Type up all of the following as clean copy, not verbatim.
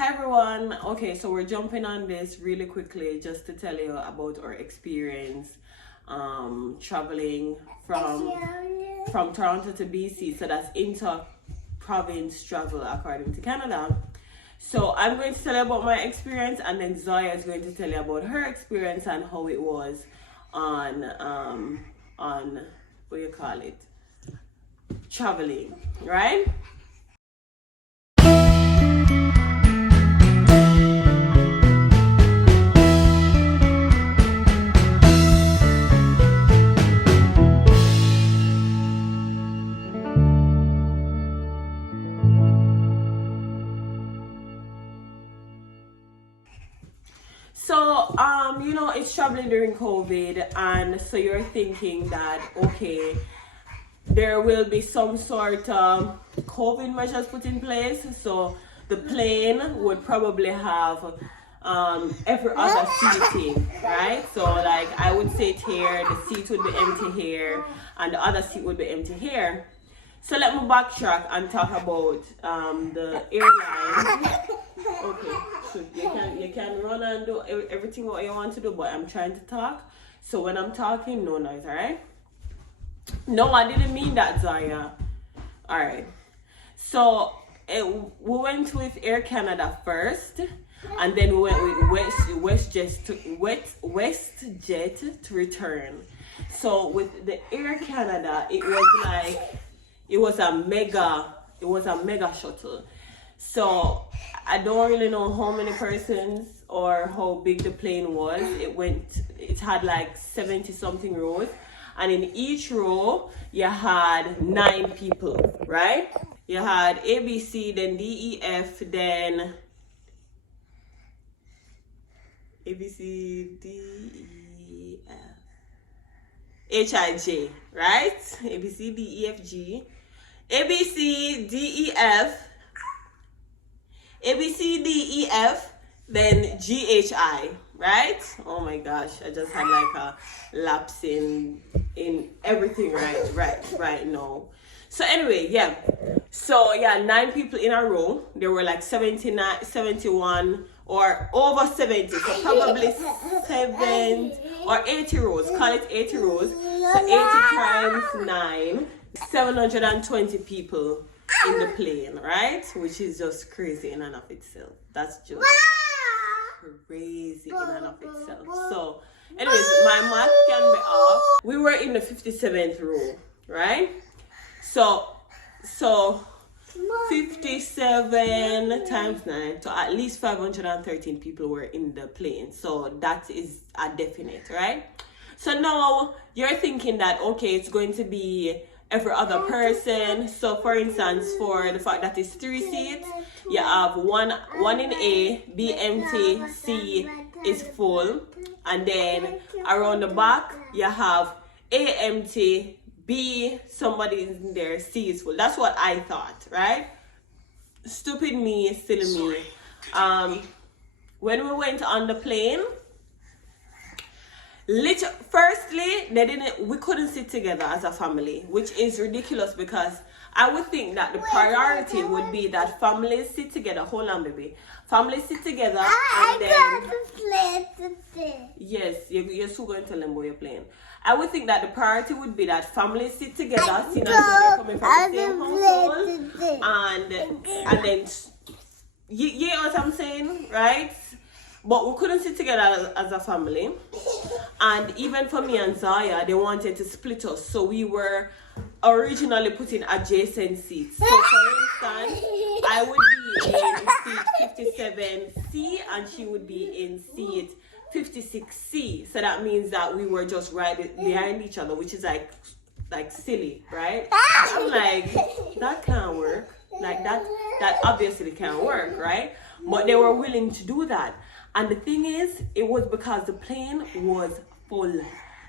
Hi everyone. Okay, so we're jumping on this really quickly just to tell you about our experience traveling from Toronto to BC. So that's inter-province travel according to Canada. So I'm going to tell you about my experience, and then Zoya is going to tell you about her experience and how it was on what do you call it, traveling, right? So, it's traveling during COVID, and so you're thinking that, okay, there will be some sort of COVID measures put in place. So the plane would probably have every other seating, right? So like I would sit here, the seat would be empty here, and the other seat would be empty here. So let me backtrack and talk about the airline. Okay, so you can run and do everything what you want to do, but I'm trying to talk. So when I'm talking, no noise, alright? No, I didn't mean that, Zaya. Alright. So we went with Air Canada first, and then we went with WestJet to return. So with the Air Canada, it was a mega shuttle. So I don't really know how many persons or how big the plane was. It had like 70 something rows, and in each row you had 9 people, right? You had ABC, then DEF, then ABC, DEF, HIJ, right? ABC, DEFG, ABC, DEF, ABCDEF, then GHI, right? Oh my gosh, I just had like a lapse in everything right now. So anyway, yeah. So yeah, 9 people in a row. There were like 79, 71 or over 70. So probably 7 or 80 rows. Call it 80 rows. So 80 times 9, 720 people in the plane, right? Which is just crazy in and of itself. That's just crazy in and of itself. So anyways, my math can be off. We were in the 57th row, right? So 57 times 9, so at least 513 people were in the plane. So that is a definite, right? So now you're thinking that, okay, it's going to be every other person. So for instance, for the fact that it's 3 seats, you have one in A, B empty, C is full, and then around the back you have A empty, B somebody is in there, C is full. That's what I thought, right? Stupid me, silly me. When we went on the plane, firstly, we couldn't sit together as a family, which is ridiculous, because I would think that the priority would be that families sit together. Hold on, baby. Families sit together, and then yes, you're still going to tell them what you're playing. I would think that the priority would be that families sit together, seeing as they're coming from the same household, and then you know what I'm saying, right? But we couldn't sit together as a family. And even for me and Zaya, they wanted to split us. So we were originally put in adjacent seats. So for instance, I would be in seat 57C and she would be in seat 56C. So that means that we were just right behind each other, which is like silly, right? I'm like, that can't work. Like that obviously can't work, right? But they were willing to do that. And the thing is, it was because the plane was full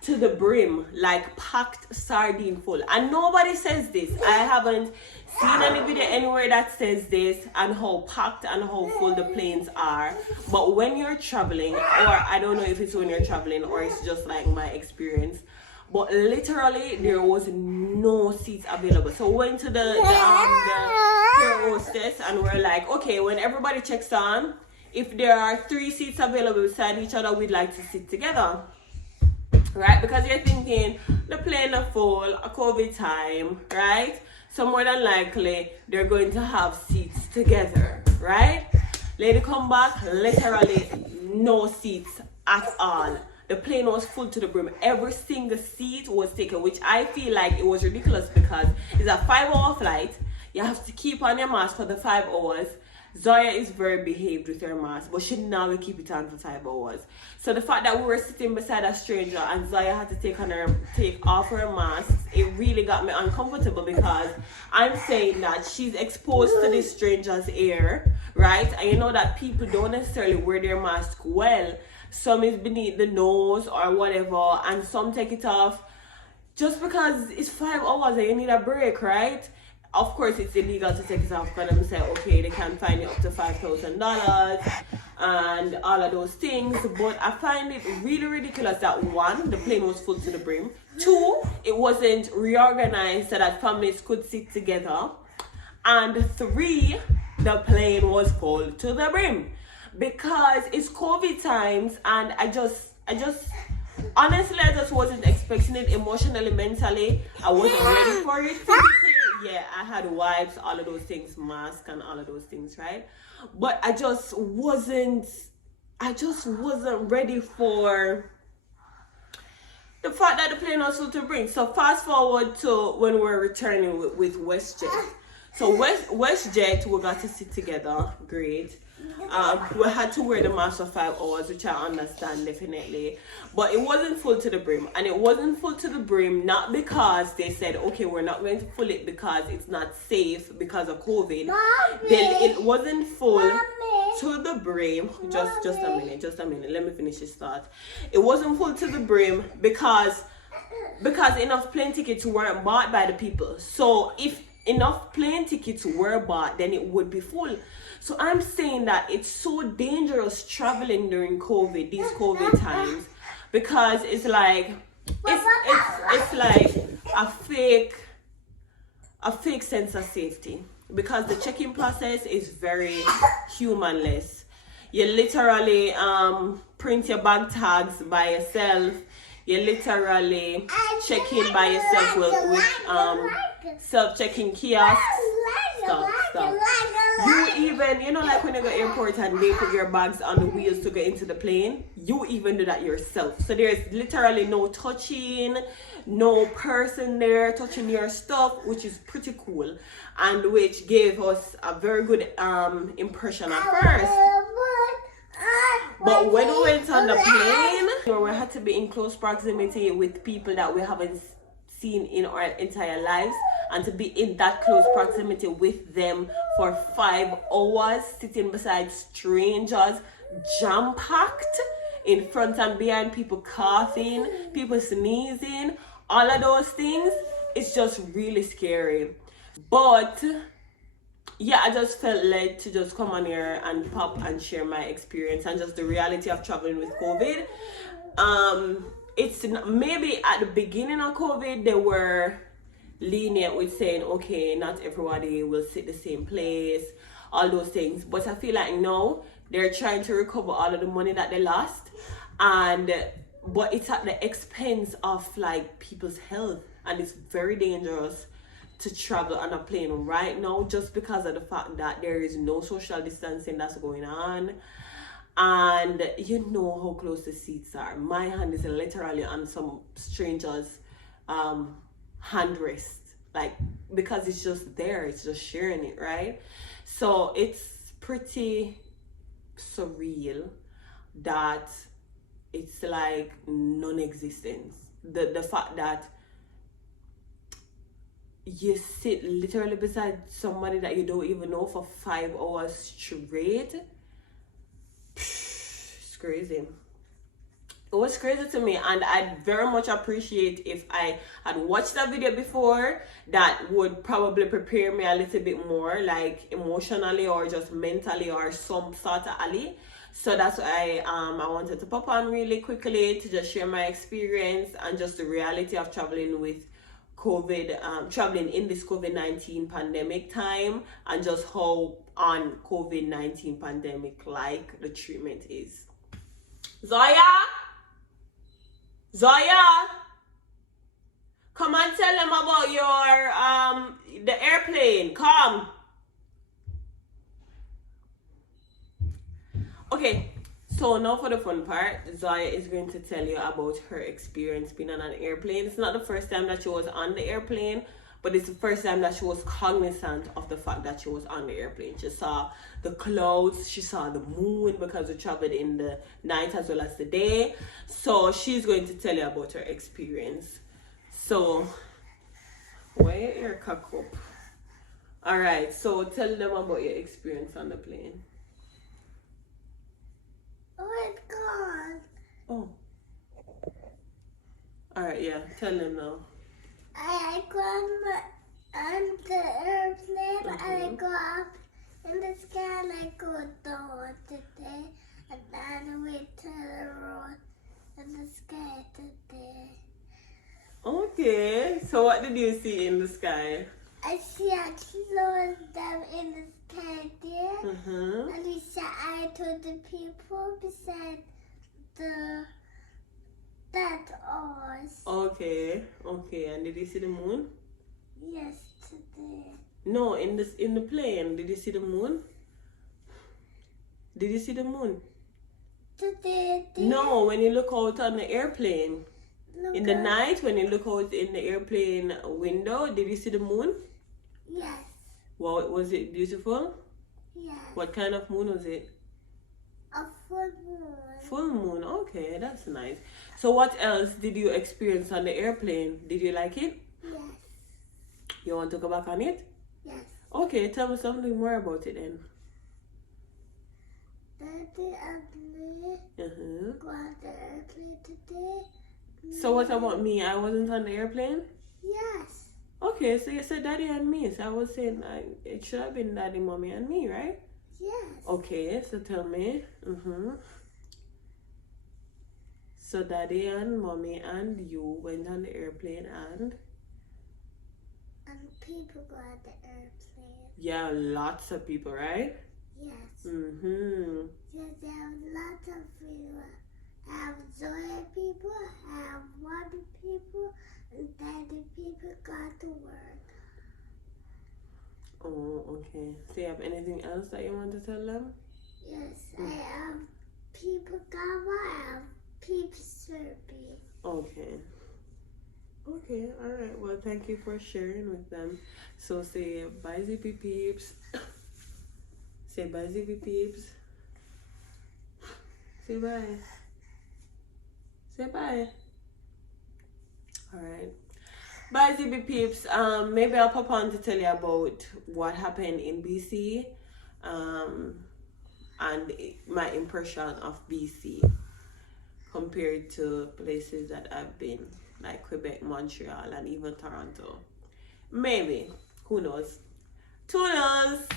to the brim, like packed sardine full. And nobody says this. I haven't seen any video anywhere that says this and how packed and how full the planes are. But when you're traveling, or I don't know if it's when you're traveling or it's just like my experience, but literally there was no seats available. So we went to the care hostess and we're like, okay, when everybody checks on, if there are 3 seats available beside each other, we'd like to sit together, right? Because you're thinking the plane are full, a COVID time, right? So more than likely they're going to have seats together, right? Lady come back, literally no seats at all. The plane was full to the brim. Every single seat was taken, which I feel like it was ridiculous because it's a 5-hour flight. You have to keep on your mask for the 5 hours. Zoya is very behaved with her mask, but she never keep it on for 5 hours. So the fact that we were sitting beside a stranger and Zoya had to take off her mask, it really got me uncomfortable because I'm saying that she's exposed to this stranger's air, right? And you know that people don't necessarily wear their mask well. Some is beneath the nose or whatever, and some take it off just because it's 5 hours and you need a break, right? Of course, it's illegal to take it off because them say, okay, they can fine you up to $5,000 and all of those things. But I find it really ridiculous that 1, the plane was full to the brim. 2, it wasn't reorganized so that families could sit together. And 3, the plane was full to the brim. Because it's COVID times and I just honestly, I just wasn't expecting it emotionally, mentally. I wasn't ready for it. Physically, yeah, I had wipes, all of those things, mask and all of those things, right? But I just wasn't ready for the fact that the plane was full to bring. So fast forward to when we're returning with WestJet. So WestJet, we got to sit together, great. We had to wear the mask for 5 hours, which I understand definitely, but it wasn't full to the brim. And it wasn't full to the brim not because they said, okay, we're not going to fill it because it's not safe because of COVID. Then it wasn't full to the brim. Just a minute, let me finish this thought. It wasn't full to the brim because enough plane tickets weren't bought by the people. So if enough plane tickets were bought, then it would be full. So I'm saying that it's so dangerous traveling during COVID, these COVID times, because it's like it's like a fake sense of safety, because the check-in process is very humanless. You literally print your bag tags by yourself. You literally check in by yourself with self-checking kiosks. Stop. You even, like when you go to airport and they put your bags on the wheels to get into the plane, you even do that yourself. So there's literally no touching, no person there touching your stuff, which is pretty cool and which gave us a very good impression at first. But when we went on the plane, we had to be in close proximity with people that we haven't seen in our entire lives, and to be in that close proximity with them for 5 hours, sitting beside strangers, jam-packed in front and behind, people coughing, people sneezing, all of those things, it's just really scary. But yeah, I just felt led to just come on here and pop and share my experience and just the reality of traveling with COVID. It's maybe at the beginning of COVID, they were lenient with saying, okay, not everybody will sit the same place, all those things. But I feel like now they're trying to recover all of the money that they lost, but it's at the expense of like people's health, and it's very dangerous to travel on a plane right now just because of the fact that there is no social distancing that's going on. And you know how close the seats are. My hand is literally on some stranger's handrest, like, because it's just there, it's just sharing it, right? So it's pretty surreal that it's like non-existence. The fact that you sit literally beside somebody that you don't even know for 5 hours straight. It's crazy. It was crazy to me, and I'd very much appreciate if I had watched that video before. That would probably prepare me a little bit more, like emotionally or just mentally or some sort of alley. So that's why I wanted to pop on really quickly to just share my experience and just the reality of traveling with COVID, traveling in this COVID-19 pandemic time, and just how on COVID-19 pandemic like the treatment is. Zoya, come and tell them about your the airplane. Come. Okay, so now for the fun part. Zoya is going to tell you about her experience being on an airplane. It's not the first time that she was on the airplane, but it's the first time that she was cognizant of the fact that she was on the airplane. She saw the clouds, she saw the moon, because we traveled in the night as well as the day. So she's going to tell you about her experience. So, why your ear cock up? Alright, so tell them about your experience on the plane. Oh my God. Oh. Alright, yeah, tell them now. I go on the airplane and I go up in the sky and I go down today and then we to the road in the sky today. Okay, so what did you see in the sky? I see a clothes them in the sky there, Mm-hmm. and we said I told the people beside the that ours. Okay, and did you see the moon? Yes, today. No, in the plane, did you see the moon? Did you see the moon? Today. No, when you look out on the airplane. Look In the up. night, when you look out in the airplane window, did you see the moon? Yes. Well, was it beautiful? Yes. What kind of moon was it? A full moon. Full moon. Okay, that's nice. So what else did you experience on the airplane? Did you like it? Yes. You want to go back on it? Yes. Okay, tell me something more about it then. Daddy and me Uh-huh. go on the airplane today. So what about me? I wasn't on the airplane? Yes. Okay, so you said daddy and me. So I was saying it should have been daddy, mommy, and me, right? Yes. Okay, so tell me. So daddy and mommy and you went on the airplane and? And people go on the airplane. Yeah, lots of people, right? Yes. Mm-hmm. Yes, there are lots of people. I have Zoya people, I have water people, and then the people got to work. Oh, okay. So you have anything else that you want to tell them? Yes, I have people Gaba, I have people Serbi. Okay. Okay, alright. Well, thank you for sharing with them. So say bye, Zippy Peeps. Say bye, Zippy Peeps. Say bye. Say bye. Alright. Bye, Zippy Peeps. Maybe I'll pop on to tell you about what happened in BC. And my impression of BC compared to places that I've been, like Quebec, Montreal, and even Toronto. Maybe. Who knows? Toodles!